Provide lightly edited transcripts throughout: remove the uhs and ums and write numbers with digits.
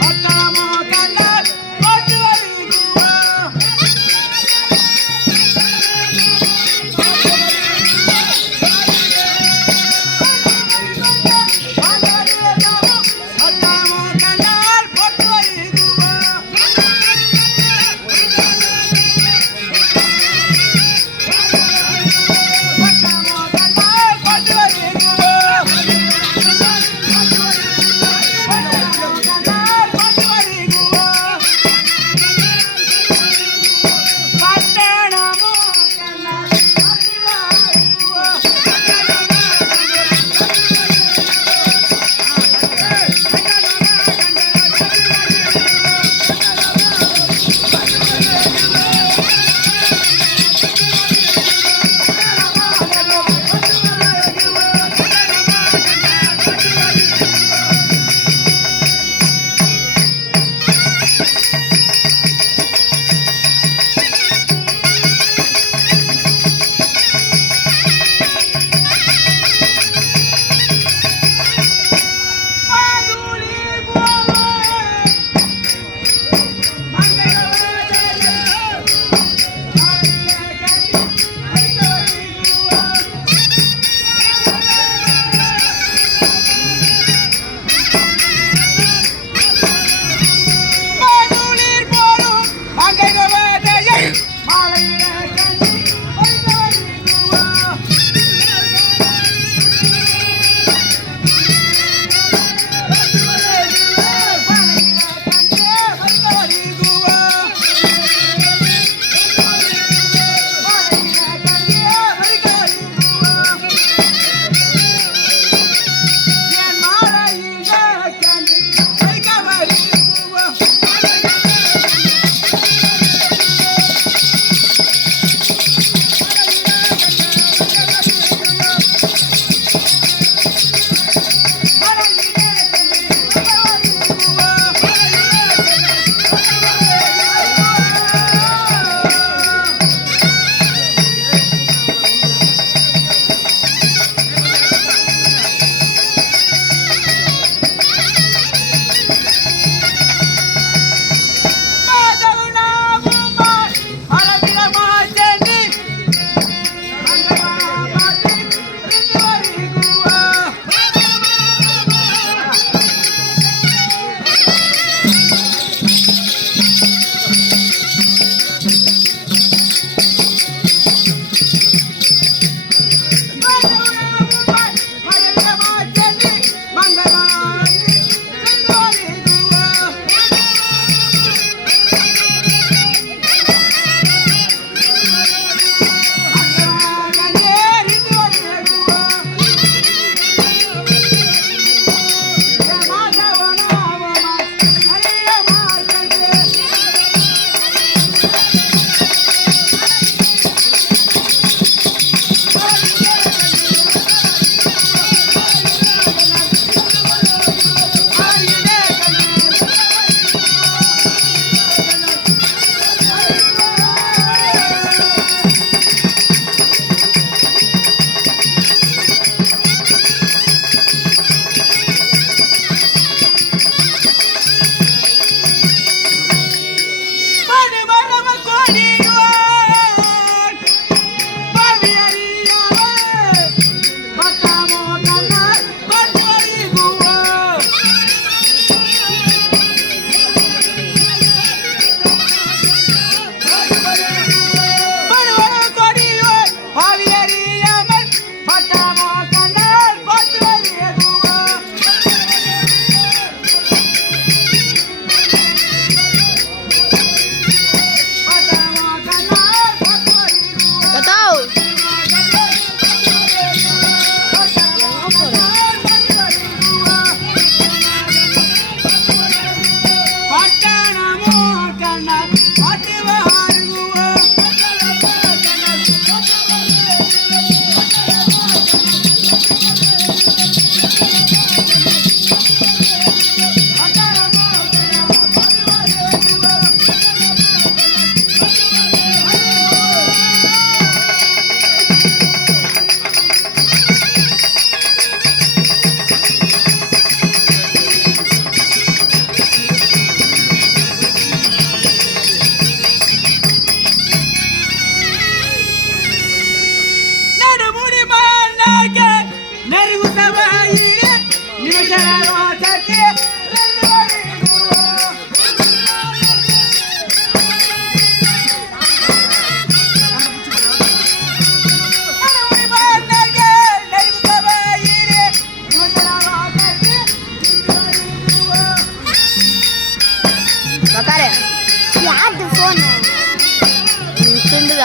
பட்டணமோ கண்ட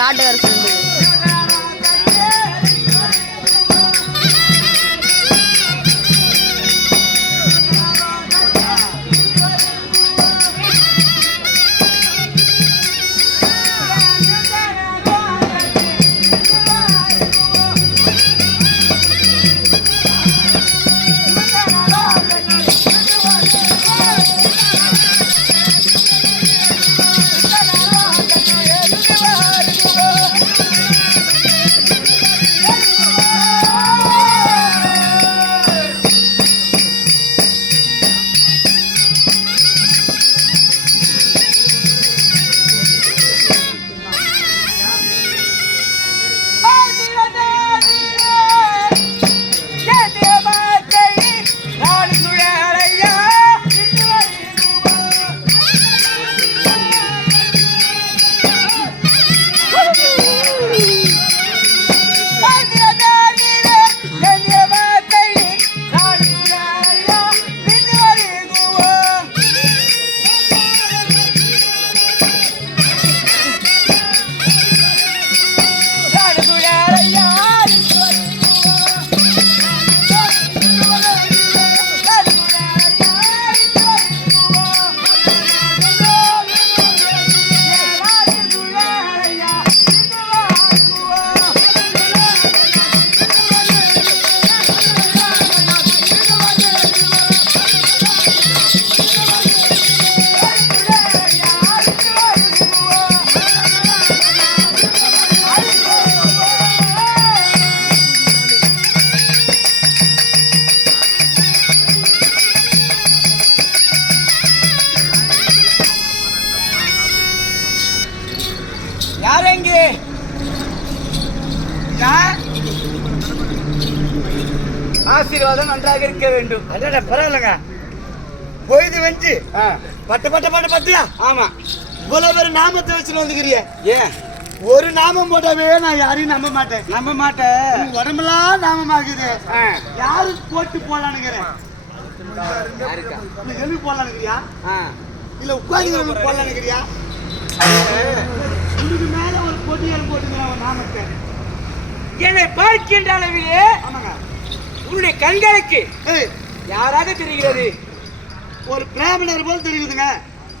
ஆட்டுக்கார சொல்லுங்க. ஆசீர்வாதம் நன்றாக இருக்க வேண்டும். பரவாயில்லங்க. பொய்து வெஞ்சு பட்டு பட்டு பட்டு பட்டியா? ஆமா. இவ்வளவு பேர் நாமத்தை வச்சுட்டு வந்துக்கிறிய. ஏன் ஒரு நாமம் போட்டாவே நான் யாரையும் நம்ப மாட்டேன். நம்ப மாட்டேன். உடம்புலாம் நாமமாகுது. யாருக்கு போட்டு போடலான்னுக்கிறேன்? எதுக்கு போடலான்னுக்கிறியா? இல்ல உட்காந்து போடலான்னுக்கிறியா? இதுக்கு மேல ஒரு போட்டியால் போட்டுக்கிறேன் ஒரு நாமத்தை. என்னை பார்க்கின்ற அளவிலே உன்னுடைய கண்களுக்கு யாராக தெரிகிறது? ஒரு பிராமணர் போல் தெரியுதுங்க.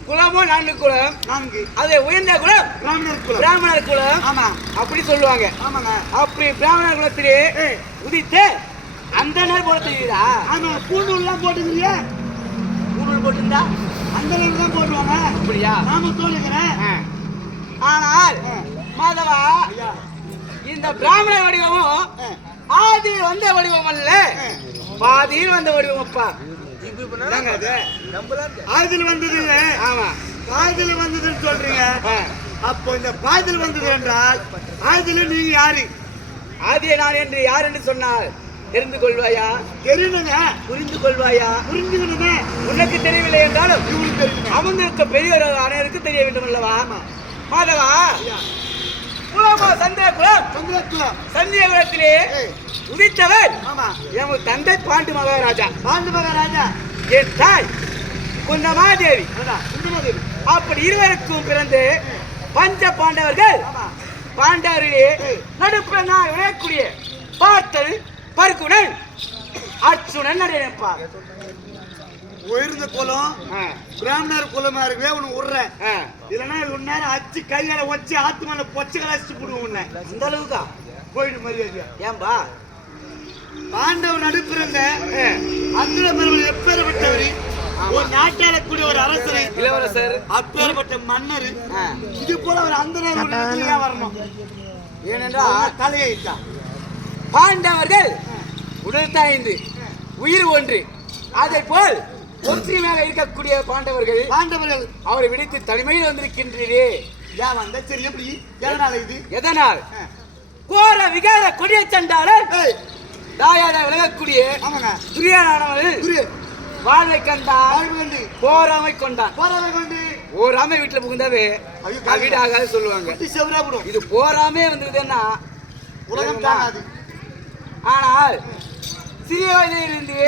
குலமோ 4 குலம். 4. அது உயர்ந்த குலம் பிராமணர் குலம். பிராமணர் குலம். ஆமா, அப்படி சொல்லுவாங்க. ஆமாங்க. அப்படி பிராமணர் குலத்திலே உதித்து அந்த நேரம் போட தெரியுதா? ஆமா. பூணூல்லாம் போட்டுக்கிறீங்க. பூணூல் போட்டுருந்தா அந்த நேரம் தான் போடுவாங்க. அப்படியா? நாம தோணுகிறேன். ஆனால் மாதவா, இந்த பிராமண வடிவமும் ஆதியில் வந்த வடிவம் அல்ல, பாதியில் வந்த வடிவம். அப்பா ஆதியில் வந்தது. ஆமா, பாதியில் வந்ததுன்னு சொல்றீங்க. அப்போ இந்த பாதியில் வந்தது என்றால் ஆதியில் நீங்க யாரு? ஆதியை நான் என்று யார் என்று சொன்னால் தெரிந்து கொள்வாயா? தெரியணுங்க. புரிந்து கொள்வாயா? புரிஞ்சுக்கணுங்க. உனக்கு தெரியவில்லை என்றாலும் அமர்ந்திருக்க பெரிய அனைவருக்கு தெரிய வேண்டும் அல்லவா? மாதவா, சந்தியகுலத்திலே உதித்தவர் எமது தந்தை பாண்டு மகாராஜா. பாண்டு மகாராஜா என் தாய் குந்தமாதேவி. அப்படி இருவருக்கும் பிறந்து பஞ்ச பாண்டவர்கள். பாண்டவர்களே நடுப்புற நான் விளையக்கூடிய பார்த்தல் பருக்குடன் அச்சுடன் நடையப்பார். உயர்ந்த குலம் பிராமணர் குலமா இருக்கவே உனக்கு விடுறேன். இல்லைன்னா ஒரு நேரம் அச்சு கையால வச்சு ஆத்து மேல பொச்சை கலாச்சிட்டு போடுவோம் உன்னை. அந்த அளவுக்கா போயிடு மரியாதையா. ஏன்பா பாண்டவர் நடுப்பிறந்த அந்தர பெருமன் எப்பேற்பட்டவர், ஒரு நாட்டாளக்கூடிய ஒரு அரசர், இளவரசர், அப்பேற்பட்ட மன்னர், இது போல ஒரு அந்த வரணும். ஏனென்றால் தலையை பாண்டவர்கள் உடல் தாய்ந்து உயிர் ஒன்று. அதை போல் ஒற்றுமையாக இருக்கக்கூடிய பாண்டவர்கள் அவரை விடுத்து தனிமையில் வந்திருக்கின்றீரே. ஏன் வந்த சரி எப்படி எதனால இது எதனால் கோர விகார கொடிய சண்டாளர் தாயாக விலகக்கூடிய துரியானவர்கள் வாழ்வை கண்டான் போராமை கொண்டான். போராமை வீட்டுல புகுந்தாவே வீடு ஆகாது சொல்லுவாங்க. இது போராமே வந்துருதுன்னா உலகம் தாங்காது. ஆனால் சிறிய வயதிலிருந்து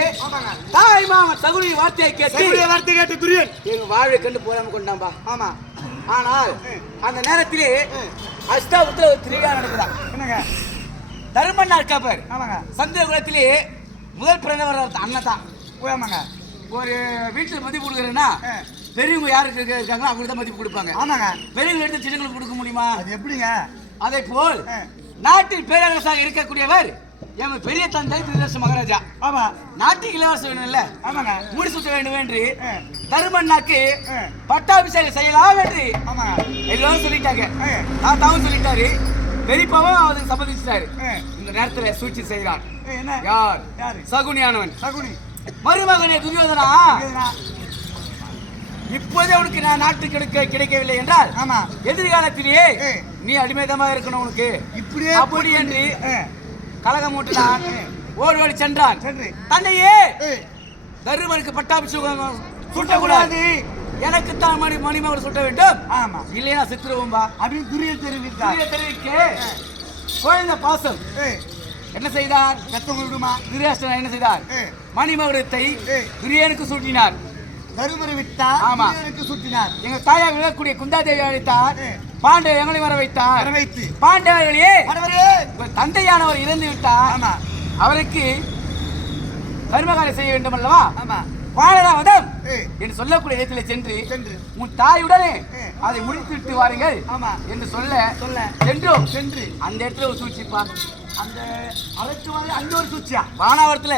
தாய் மாமன் சகுனி வார்த்தையை கேட்டு துரியன் எங்க வாழ்வை கண்டு போராம கொண்டான்பா. ஆமா. ஆனால் அந்த நேரத்திலே அஷ்டாபுரத்துல ஒரு திருவிழா நடக்குதா. என்னங்க தர்மண்ணா இருக்கா பாரு. ஆமாங்க. சந்திர குலத்திலே முதல் பிறந்தவர் அண்ணன் தான். ஆமாங்க. ஒரு வீட்டுல மதிப்பு கொடுக்குறேன்னா பெரியவங்க யாருக்கு இருக்காங்களோ அவங்களுக்கு தான் மதிப்பு கொடுப்பாங்க. ஆமாங்க. பெரியவங்க எடுத்து சின்னங்களுக்கு கொடுக்க முடியுமா? அது எப்படிங்க? அதே போல் நாட்டில் பேரரசாக இருக்கக்கூடியவர் எங்க பெரிய தந்தை திருதர்ஷ மகாராஜா. ஆமா. நாட்டுக்கு இளவரசம் வேணும் இல்ல? ஆமாங்க. முடி சுத்த வேண்டும் என்று தர்மண்ணாக்கு பட்டாபிஷேகம் செய்யலாம் என்று எல்லாரும் சொல்லிட்டாங்க. தாத்தாவும் சொல்லிட்டாரு, பெரியப்பாவும் அவருக்கு சம்மதிச்சிட்டாரு. இந்த நேரத்துல சூழ்ச்சி செய்கிறான். யார்? சகுனியானவன். சகுனி மருமகனே துரியோதனா, இப்போதே உனக்கு நான் நாட்டு கிடைக்கவில்லை என்றால் எதிர்காலத்திலேயே நீ அடிமைதமாக இருக்கணும். உனக்கு இப்படியே அப்படி என்று கலகம் மூட்டினான். ஓடி ஓடி சென்றான். தந்தையே, தருமனுக்கு பட்டாபிஷேகம் சூட்டக்கூடாது, எனக்கு தான் மணிமகன் சுட்ட வேண்டும். ஆமா, இல்லையா சித்திரவும்பா அப்படின்னு துரியன் தெரிவிக்க குழந்தை பாசம் என்ன செய்தார்? கத்தவங்க விடுமா? துரியாஷ்டனர் என்ன செய்தார்? மணிமகுடத்தை துரியனுக்கு சூட்டினார். தருமரை விட்டார். ஆமா, சுட்டினார். எங்க தாயாக விழக்கூடிய குந்தாதேவி அழைத்தார். பாண்டவர் எங்களை வர வைத்தார். பாண்டவர்களே, தந்தையானவர் இறந்து விட்டார். ஆமா, அவருக்கு கர்மகாரம் செய்ய வேண்டும் அல்லவா? ஆமா. வாழராவதம் என்று சொல்லக்கூடிய இடத்துல சென்று உன் தாயுடனே அதை முடித்துவிட்டு வாருங்கள் என்று சொல்ல சென்று அந்த இடத்துல ஒரு சூழ்ச்சிப்பா. அந்த அதற்கு அங்க ஒரு சூழ்ச்சியா வானாவரத்துல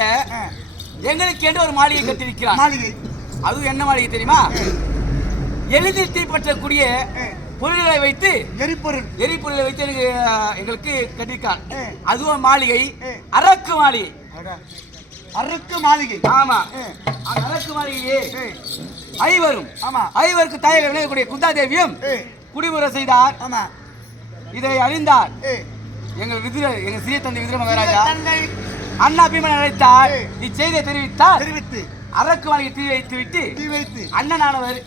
எங்களுக்கு என்று ஒரு மாளிகை கட்டிருக்கிறார். மாளிகை அதுவும் என்ன மாளிகை தெரியுமா? எளிதில் தீப்பற்றக்கூடிய பொருள்களை வைத்து எரிபொருளை வைத்து எங்களுக்கு கட்டிருக்கார். அதுவும் மாளிகை அரக்கு மாளிகை. அரக்கு மாளிகை. ஆமா, அந்த அரக்கு மாளிகையே ஐவரும் ஐவருக்கு தாயாக விளையக்கூடிய குந்தாதேவியும் குடிமுறை செய்தார். ஆமா, இதை அறிந்தார் எங்க சிறிய தந்தை விதுர மகாராஜா. அண்ணா பீமன் அழைத்தார். இச்செய்தியை தெரிவித்து அரக்கு மாளிகை தீ வைத்து அண்ணனானவர்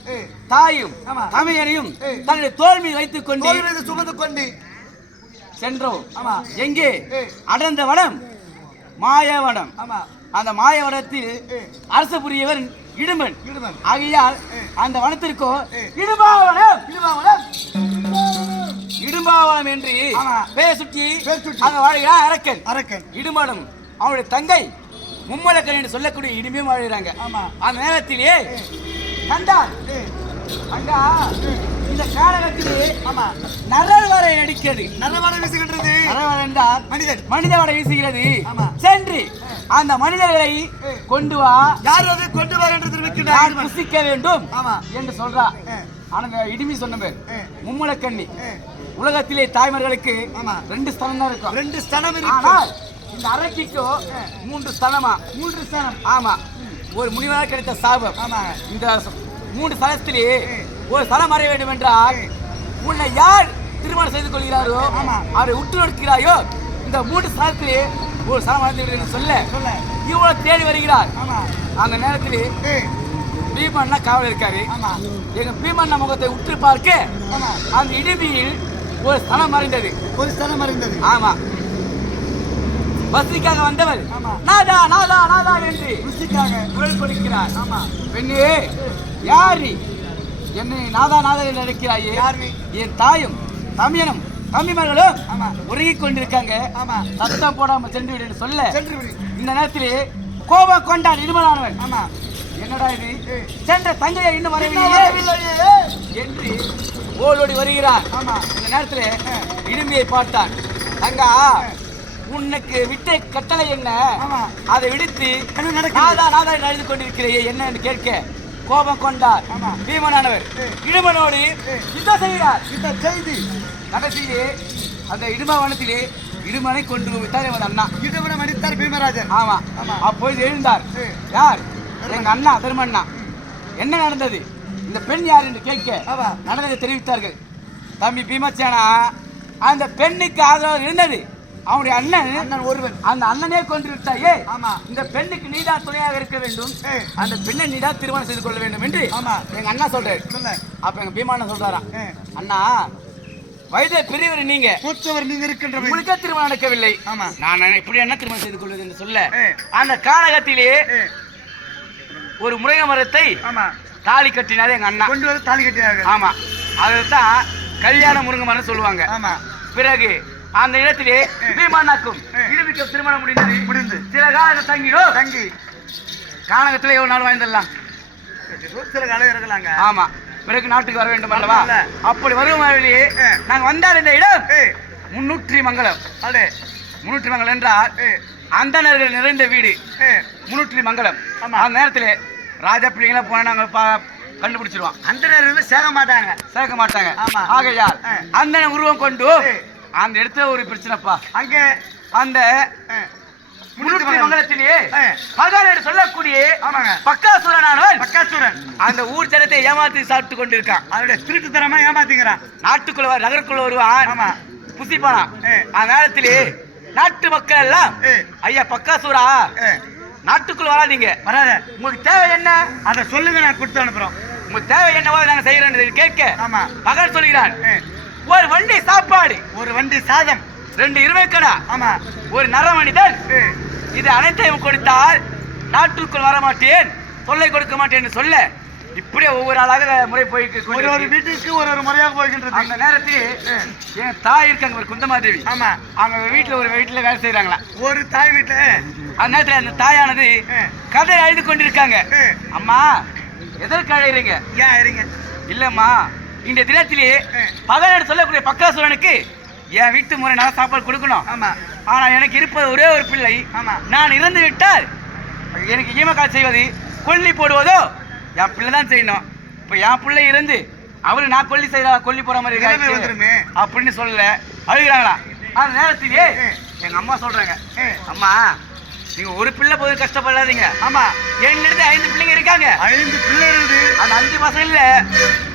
தாயும் தமையனையும் தன்னுடைய தோல் மீது வைத்துக் கொண்டு சுமந்து கொண்டு சென்றோம். எங்கே? அடர்ந்த வனம், மாயவனம். அந்த மாயவனத்தில் அரசு புரியவர் இடுமன். ஆகையால் அந்த வனத்திற்கோ இடும்பாவனம் என்று பெயர் சுற்றி அங்க வாழ்கிறார் அரக்கன். இடுமனும் அவனுடைய தங்கை மும்மலக்கன் என்று சொல்லக்கூடிய இடுமையும் வாழ்கிறாங்க. அந்த நேரத்திலே கண்டார் இந்த காலகத்திலே நரல் வரை அடிக்கிறது. நரவரை வீசுகின்றது. நரவரை என்றால் மனித வரை வீசுகிறது. சென்று அந்த மனிதர்களை கொண்டு வா. யார் அதை கொண்டு வா என்று தெரிவிக்கிறார். புசிக்க வேண்டும் என்று சொல்றா. ஆனா இடிமி சொன்ன பேர் மும்மலக்கண்ணி. உலகத்திலே தாய்மார்களுக்கு 2 ஸ்தனம் தான் இருக்கும். 2 ஸ்தனம் இருக்கு. ஆனால் இந்த அரக்கிக்கோ 3 ஸ்தனமா? 3 ஸ்தனம். ஆமா, ஒரு முனிவராக கிடைத்த சாபம். ஆமா, இந்த 3 ஸ்தலத்திலே ஒரு ஸ்தலம் அறைய வேண்டும் என்றால் உன்னை யார் திருமணம் செய்து கொள்கிறாரோ அவரை உற்று நோக்கிறாயோ இந்த 3 ஸ்தலத்திலே ஒரு ஸ்தலம் அடைந்து சொல்ல இவ்வளவு தேடி வருகிறார். அந்த நேரத்தில் பீமண்ணா காவல் இருக்காரு. எங்க பீமண்ணா முகத்தை உற்று பார்க்க அந்த இடுமியில் ஒரு ஸ்தலம் மறைந்தது. ஆமா, வசதிக்காக வந்தவர் நாதா நாதா நாதா என்று குரல் கொடுக்கிறார். ஆமா, பெண்ணே யாரு என்னை நாதா நாதா என்று அழைக்கிறாயே? என் தாயும் தம்பியனும் தம்பிமார்களும் உருகிக் கொண்டிருக்காங்க. சத்தம் போடாம சென்று விடு சொல்ல இந்த நேரத்திலே கோபம் கொண்டான் இடுமனானவன். என்ன என்னடா இது சென்ற தங்கையை இன்னும் வரவில்லையே என்று ஓடோடி வருகிறான். இந்த நேரத்தில் இடுமையை பார்த்தான். தங்கா, உனக்கு விட்ட கட்டளை என்ன? அதை விடுத்து நாதான் நடந்து கொண்டிருக்கிறேயே என்ன என்று கேட்க கோபம் கொண்டார் பீமனானவர். இடுமனோடு யுத்தம் செய்கிறார். செய்தி கடைசியிலே அந்த இடுமவனத்திலே இடுமனை கொண்டு விட்டார் என் அண்ணா. இடுமனை மடித்தார் பீமராஜன். ஆமா, அப்போது எழுந்தார். யார்? எங்க அண்ணா தருமண்ணா. என்ன நடந்தது, இந்த பெண் யார் என்று கேட்க நடந்ததை தெரிவித்தார்கள். தம்பி பீமசேனா, அந்த பெண்ணுக்கு ஆதரவு இருந்தது அவனுடைய அண்ணன் ஒருவன். அந்த அண்ணனே கொண்டு விட்டாயே. இந்த பெண்ணுக்கு நீதான் துணையாக இருக்க வேண்டும், அந்த பெண்ணை நீதான் திருமணம் செய்து கொள்ள வேண்டும் என்று எங்க அண்ணா சொல்றாரு. அப்ப எங்க பீமான சொல்றாராம், அண்ணா வயதை பெரியவர் நீங்க, மூத்தவர் நீங்க இருக்கின்ற உங்களுக்கே திருமணம் நடக்கவில்லை, நான் இப்படி என்ன திருமணம் செய்து கொள்வது என்று சொல்ல அந்த காலகத்திலே ஒரு முருங்கை மரத்தை தாலி கட்டினாரு எங்க அண்ணா. கொண்டு வந்து தாலி கட்டினார்கள். ஆமா, அதுதான் கல்யாண முருங்கை மரம் சொல்லுவாங்க. பிறகு அந்த இடத்திலே பீமானாக்கும் இடுமிக்கும் திருமணம் முடிந்து சில காலம் தங்கி கானகத்திலே எவ்வளவு நாள் வாழ்ந்துடலாம், சில காலம் இருக்கலாங்க. ஆமா, பிறகு நாட்டுக்கு வர வேண்டும் அல்லவா? அப்படி வரும் வழியே நாங்க வந்தார் இந்த இடம் 300 மங்கலம். அதே 300 மங்கலம் என்றால் அந்தணர்கள் நிறைந்த வீடு 300 மங்கலம். அந்த நேரத்தில் ராஜா பிள்ளைங்களா போனா நாங்க கண்டுபிடிச்சிருவோம். அந்தணர்கள் சேர்க்க மாட்டாங்க. ஆகையால் அந்த உருவம் கொண்டு அந்த இடத்துல ஒரு பிரச்சனைப்பா. அங்க அந்த 300 மங்கலத்திலேயே பகவான் சொல்லக்கூடிய பக்காசூரன் அந்த ஊர் ஜனத்தை ஏமாத்தி சாப்பிட்டு கொண்டு இருக்கான். அதோட திருட்டுத்தனமா ஏமாத்திக்கிறான். நாட்டுக்குள்ள நகருக்குள்ள வருவான், புசிப்பானா. அந்த நேரத்திலே நாட்டு மக்கள் எல்லாம், ஐயா பக்காசூரா, நாட்டுக்குள்ள வராதீங்க, வராத, உங்களுக்கு தேவை என்ன அதை சொல்லுங்க, நான் கொடுத்து அனுப்புறோம், உங்களுக்கு தேவை என்னவோ நாங்க செய்யறோம் கேட்க பகல் சொல்கிறான். ஒரு வண்டி சாப்பாடு, ஒரு வண்டி சாதம், 2 இருமைக்கடா, ஒரு நர மனிதன், இது அனைத்தையும் கொடுத்தால் நாட்டுக்குள் வர மாட்டேன், சொல்லை கொடுக்க மாட்டேன் சொல்ல இப்படியே ஒவ்வொரு ஆளாக முறை போயிட்டு ஒரு வீட்டுக்கு ஒரு முறையாக போய்கின்றது. அந்த நேரத்தில் என் தாய் இருக்காங்க, ஒரு குந்தமாதேவி. ஆமா, அவங்க வீட்டுல வேலை செய்யறாங்களா ஒரு தாய் வீட்டுல. அந்த நேரத்தில் அந்த தாயானது கதை எழுதி கொண்டிருக்காங்க. அம்மா எதற்கு அழைறீங்க? ஏன் அழைறீங்க? இல்லம்மா, இந்த தினத்திலே பகவான் சொல்லக்கூடிய பக்காசுரனுக்கு என் வீட்டு முறை நல்லா சாப்பாடு கொடுக்கணும். ஆனா எனக்கு இருப்பது ஒரே ஒரு பிள்ளை. நான் இறந்து விட்டால் எனக்கு ஈமக்கால் செய்வது கொல்லி போடுவதோ என் பிள்ளை தான் செய்யணும். இப்ப என் பிள்ளை இருந்து அவரு நான் கொல்லி போற மாதிரி இருக்காரு அப்படின்னு சொல்லல, அழுகிறாங்களா. அந்த நேரத்திலே எங்க அம்மா சொல்றாங்க, அம்மா நீங்க ஒரு பிள்ளை போது கஷ்டப்படாதீங்க. ஆமா, என்னிடத்து 5 பிள்ளைங்க இருக்காங்க. 5 பிள்ளை இருந்து அந்த 5 பசங்கள்ல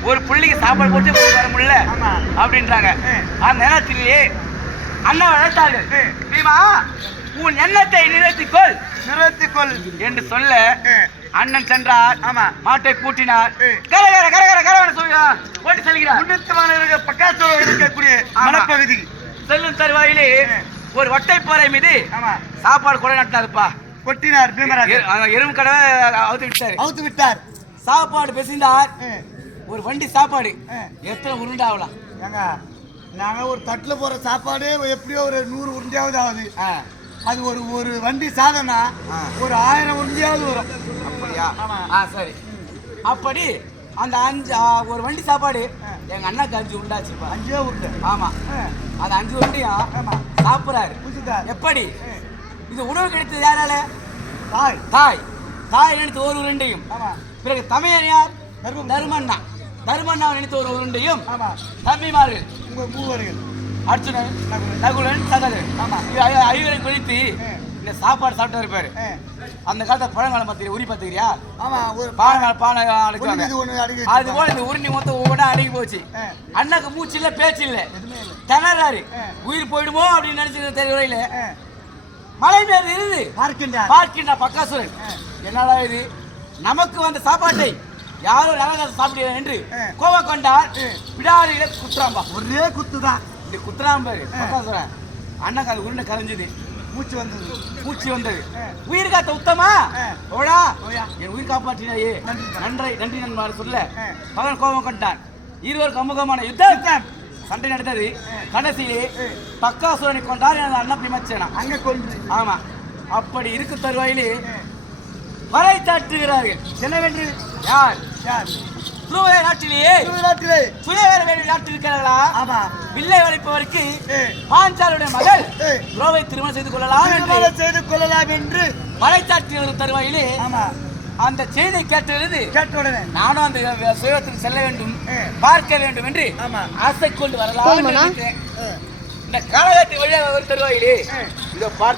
ஒரு பிள்ளைக்கு சாப்பாடு போட்டு வர முடியல அப்படின்றாங்க. அந்த நேரத்திலேயே அண்ணா அழைத்தார்கள், பீமா உன் எண்ணத்தை நிறைவேற்றிக்கொள் என்று சொல்ல அண்ணன் சென்றார். ஆமா, மாட்டை பூட்டினார். கரகர கரகர கரகர ஓட்டி செல்கிறார். பக்கத்தில் இருக்கக்கூடிய மனப்பகுதி செல்லும் தருவாயிலே ஒரு வட்டைப்பாறை மீது சாப்பாடு கொலை நட்டாருப்பா. கொட்டினார் பீமராஜன். எறும்பு கடவை அவுத்து விட்டார். சாப்பாடு பெசிந்தார். ஒரு வண்டி சாப்பாடு எத்தனை உருண்டை ஆகலாம்? ஏங்க, நாங்க ஒரு தட்டுல போற சாப்பாடு எப்படியோ ஒரு 100 உருண்டையாவது ஆகுது. அது ஒரு வண்டி சாதம்னா ஒரு 1000 உருண்டையாவது வரும். அப்படியா? சரி. அப்படி அந்த ஒரு வண்டி சாப்பாடு எங்க அண்ணாக்கு 5 உருண்டாச்சுப்பா. 5 உருண்டை. ஆமா, அந்த 5 உருண்டையும் சாப்பிடுறாரு. எப்படி இது உணவு கிடைத்தது? யாரால? தாய் நினைத்த ஒரு உருண்டையும், பிறகு தமையன் யார்? தருமண்ணா நினைத்த ஒரு உருண்டையும், தம்பிமார்கள் மூவர்கள் அர்ஜுனன், நகுலன், சகலன், 5 குறித்து இந்த சாப்பாடு சாப்பிட்டு இருப்பாரு. அந்த காலத்துல பழங்காலம் பார்த்து உரி பார்த்துக்கிறியா? பானை அது போல இந்த உருண்டி மொத்தம் ஒவ்வொன்றா அடங்கி போச்சு. அண்ணாக்கு மூச்சு இல்ல, பேச்சு இல்ல, திணறாரு. உயிர் போயிடுமோ அப்படின்னு நினைச்சு தெரியல. மலை மேல் இருந்து பார்க்கின்ற பக்காசுரன், என்னடா இது நமக்கு வந்த சாப்பாட்டை யாரும் நல்லா சாப்பிடுற என்று கோவம் கொண்டார். பிடாரியில குத்துறாம்பா, ஒரே குத்துதான். இந்த குத்துறாம் பாரு பக்காசுரன். அண்ணாக்கு அது உருண்டை கரைஞ்சது, மூச்சு வந்தது. உயிர் காத்த உத்தமா ஓடா, என் உயிர் காப்பாற்றினாயே, நன்றி நண்பர் சொல்ல பகவான் கோபம் கொண்டான். இருவருக்கு அமுகமான யுத்தம் சண்டை நடந்தது. கடைசியிலே பக்காசுரனை கொண்டார் அண்ணா பீமசேனா அங்க கொண்டு. ஆமா, அப்படி இருக்கு தருவாயிலே வரை தாட்டுகிறார்கள். என்னவென்று? யார்? யார்? துருவ நாட்டிலேயே நாட்டிலே சுயவேறு வேறு நாட்டில் இருக்கிறார்களா? ஆமா. வில்லை வளைப்பவருக்கு பாஞ்சாலுடைய மகள் துரோவை திருமணம் செய்து கொள்ளலாம் என்று வரை தாட்டிய ஒரு தருவாயிலே ஆமா அந்த செய்தியை கேட்ட உடனே நானும் அந்த சுயத்துக்கு செல்ல வேண்டும், பார்க்க வேண்டும் என்று ஆசை கொண்டு வரலாம். இந்த காலகட்டத்தில் வழியாக ஒரு தருவாயிலே இதோ பார்த்த